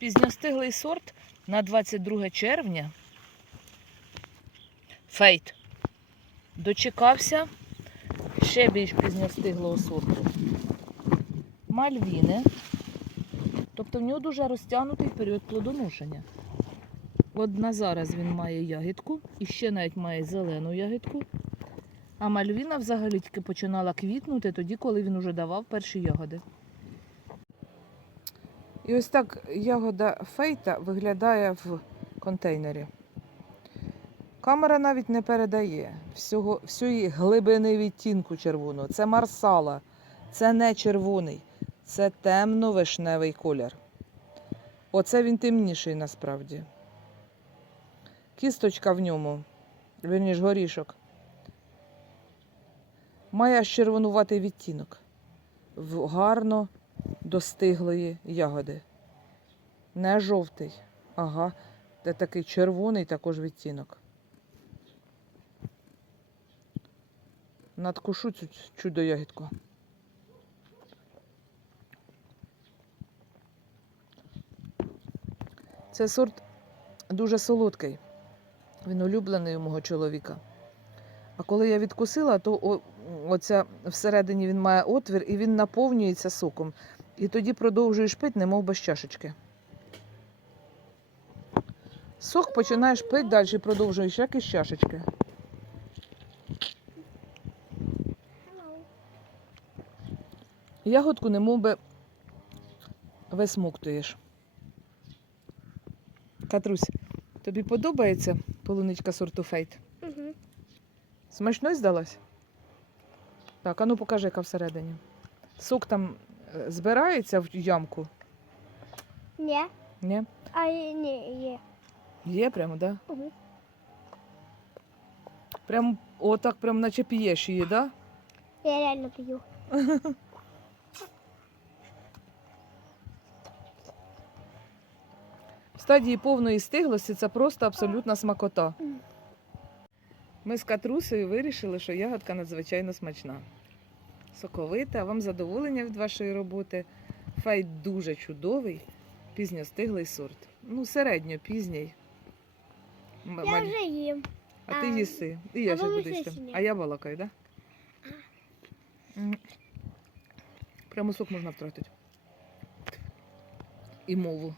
Пізньостиглий сорт на 22 червня. Фейт. Дочекався ще більш пізньостиглого сорту. Мальвіни. Тобто в нього дуже розтягнутий період плодоношення. От на зараз він має ягідку і ще навіть має зелену ягідку. А мальвіна взагалі тільки починала квітнути тоді, коли він уже давав перші ягоди. І ось так ягода фейта виглядає в контейнері. Камера навіть не передає всього, всієї глибини відтінку червоного. Це марсала, це не червоний, це темно-вишневий колір. Оце він темніший насправді. Кісточка в ньому, верніш горішок, має аж червонуватий відтінок гарно достиглої ягоди. Не жовтий. Ага, це такий червоний також відтінок. Надкушу цю чудо ягідку. Це сорт дуже солодкий. Він улюблений у мого чоловіка. А коли я відкусила, то оця всередині він має отвір і він наповнюється соком. І тоді продовжуєш пити, немов без чашечки. Сок починаєш пити далі і продовжуєш, як із чашечки. Ягодку немов би висмоктуєш. Катрусь, тобі подобається полуничка сорту фейт? Угу. Смачно здалась? Так, а ну покажи, яка всередині. Сок там е, збирається в ямку? Ні. Ні? А ні, є. Є прямо, так? Да? Угу. Прям отак, прям наче п'єш її, да? Я реально п'ю. В стадії повної стиглості це просто абсолютна смакота. Ми з Катрусею вирішили, що ягодка надзвичайно смачна. Соковита, вам задоволення від вашої роботи. Фейт дуже чудовий, пізньостиглий сорт. Ну, середньо пізній. Я вже їм. А ти їси. І я ще буду їсти. А я балакаю, так? Да? Прямо сок можна втратити. І мову.